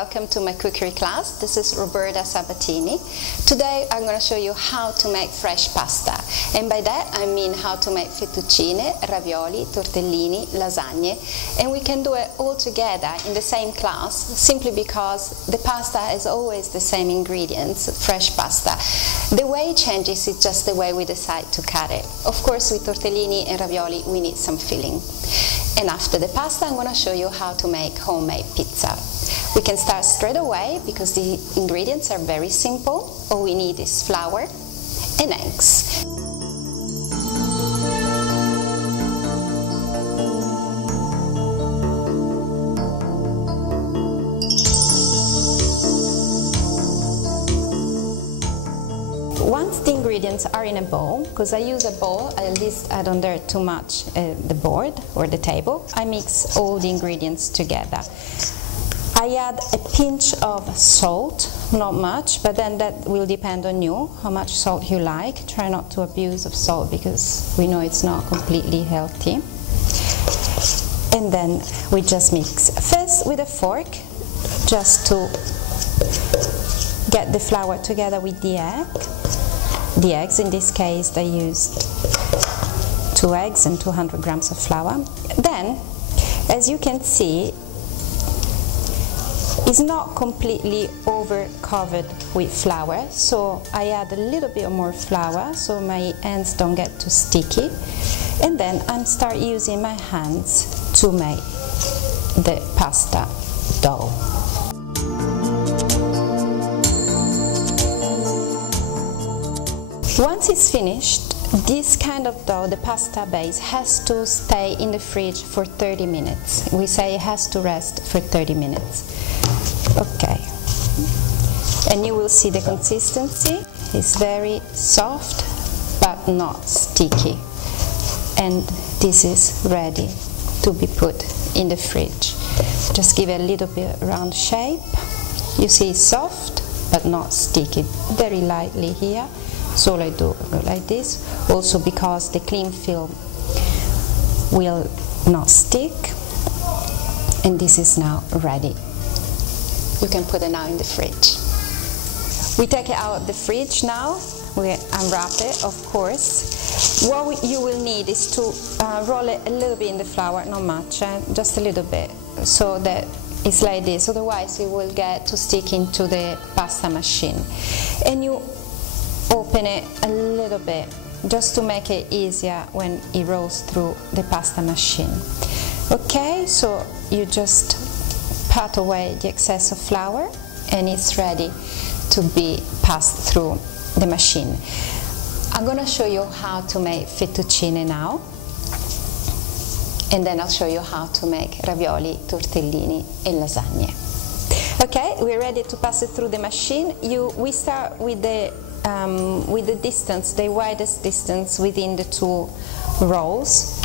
welcome to my cookery class. This is Roberta Sabatini. Today I'm going to show you how to make fresh pasta, and by that I mean how to make fettuccine, ravioli, tortellini, lasagne, and we can do it all together in the same class simply because the pasta is always the same ingredients, fresh pasta. The way it changes is just the way we decide to cut it. Of course, with tortellini and ravioli we need some filling. And after the pasta, I'm going to show you how to make homemade pizza. We can start straight away because the ingredients are very simple. All we need is flour and eggs. Once the ingredients are in a bowl, because I use a bowl, at least I don't dare too much the board or the table, I mix all the ingredients together. I add a pinch of salt, not much, but then that will depend on you, how much salt you like. Try not to abuse of salt because we know it's not completely healthy. And then we just mix. First with a fork, just to get the flour together with the egg. The eggs, in this case, I used 2 eggs and 200 grams of flour. Then, as you can see, it's not completely over covered with flour, so I add a little bit more flour so my hands don't get too sticky, and then I start using my hands to make the pasta dough. Once it's finished, this kind of dough, the pasta base, has to stay in the fridge for 30 minutes. We say it has to rest for 30 minutes. Okay. And you will see the consistency is very soft but not sticky. And this is ready to be put in the fridge. Just give it a little bit round shape. You see it's soft but not sticky. Very lightly here. So I do like this, also because the cling film will not stick, and this is now ready. You can put it now in the fridge. We take it out of the fridge now, we unwrap it, of course. What you will need is to roll it a little bit in the flour, not much, just a little bit, so that it's like this, otherwise it will get to stick into the pasta machine. And you open it a little bit just to make it easier when it rolls through the pasta machine. Okay, so you just pat away the excess of flour and it's ready to be passed through the machine. I'm going to show you how to make fettuccine now, and then I'll show you how to make ravioli, tortellini and lasagne. Okay, we're ready to pass it through the machine. We start with the distance, the widest distance within the 2 rolls,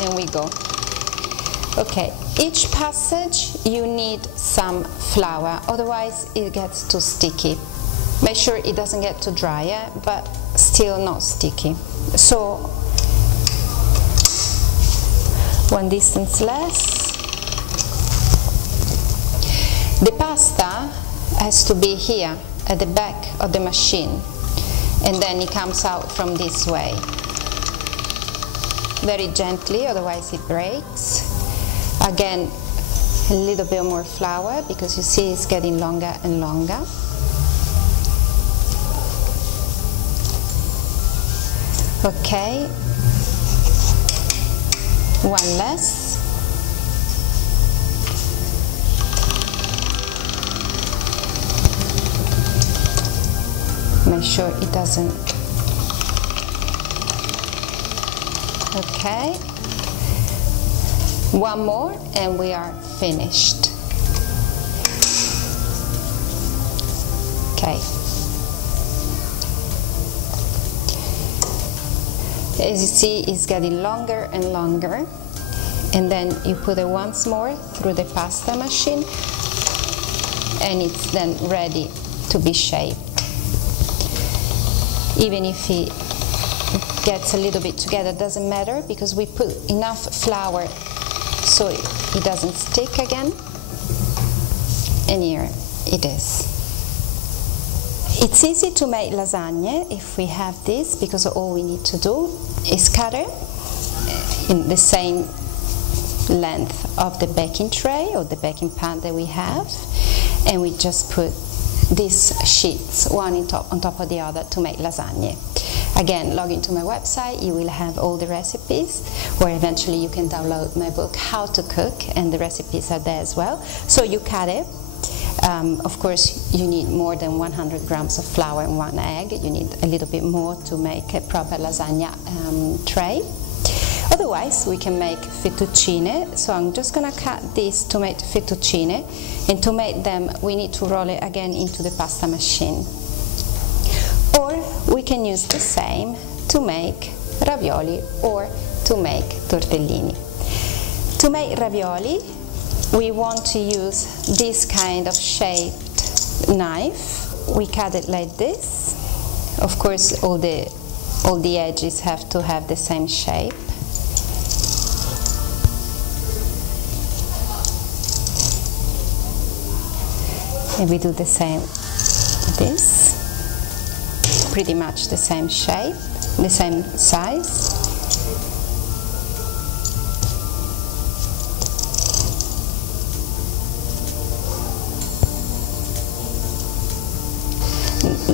and we go. Okay, each passage you need some flour, otherwise it gets too sticky. Make sure it doesn't get too dry, but still not sticky. So 1 distance less. The pasta has to be here at the back of the machine, and then it comes out from this way very gently, otherwise it breaks. Again, a little bit more flour because you see it's getting longer and longer. Okay, 1 less. Make sure it doesn't. Okay. 1 more and we are finished. Okay. As you see, it's getting longer and longer. And then you put it once more through the pasta machine and it's then ready to be shaped. Even if it gets a little bit together, doesn't matter because we put enough flour so it doesn't stick again. And here it is. It's easy to make lasagne if we have this, because all we need to do is cut it in the same length of the baking tray or the baking pan that we have, and we just put these sheets one on top of the other to make lasagne. Again, log into my website, you will have all the recipes, or eventually you can download my book How to Cook, and the recipes are there as well. So you cut it. Of course, you need more than 100 grams of flour and 1 egg. You need a little bit more to make a proper lasagna tray. Otherwise, we can make fettuccine. So I'm just going to cut this to make fettuccine. And to make them, we need to roll it again into the pasta machine. Or we can use the same to make ravioli or to make tortellini. To make ravioli, we want to use this kind of shaped knife. We cut it like this. Of course, all the edges have to have the same shape. And we do the same with this. Pretty much the same shape, the same size.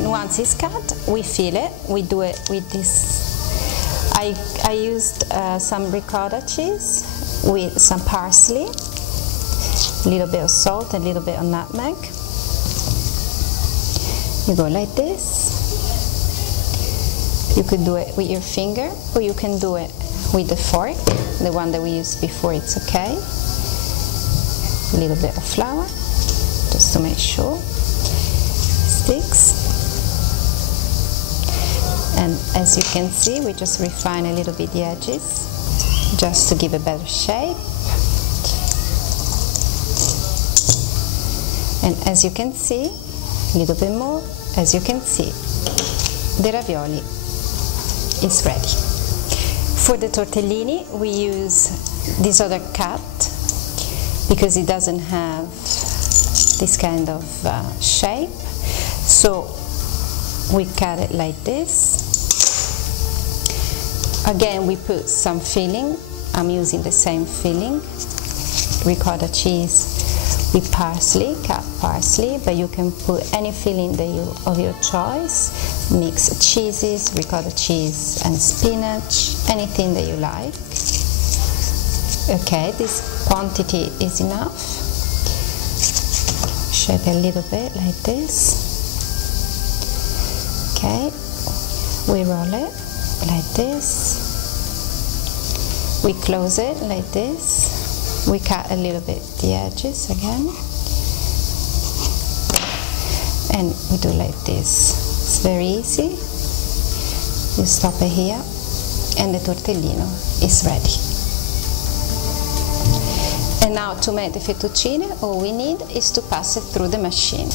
Once it's cut, we fill it. We do it with this. I used some ricotta cheese with some parsley, a little bit of salt, a little bit of nutmeg. You go like this. You could do it with your finger, or you can do it with the fork, the one that we used before. It's okay. A little bit of flour, just to make sure it sticks. And as you can see, we just refine a little bit the edges, just to give a better shape. And as you can see, a little bit more, as you can see, the ravioli is ready. For the tortellini, we use this other cut because it doesn't have this kind of shape. So we cut it like this. Again, we put some filling. I'm using the same filling, ricotta cheese with parsley, cut parsley, but you can put any filling that of your choice. Mix cheeses, ricotta cheese and spinach, anything that you like. Okay, this quantity is enough. Shake a little bit like this. Okay, we roll it like this. We close it like this. We cut a little bit the edges again. And we do like this. It's very easy. You stop it here and the tortellino is ready. And now to make the fettuccine, all we need is to pass it through the machine.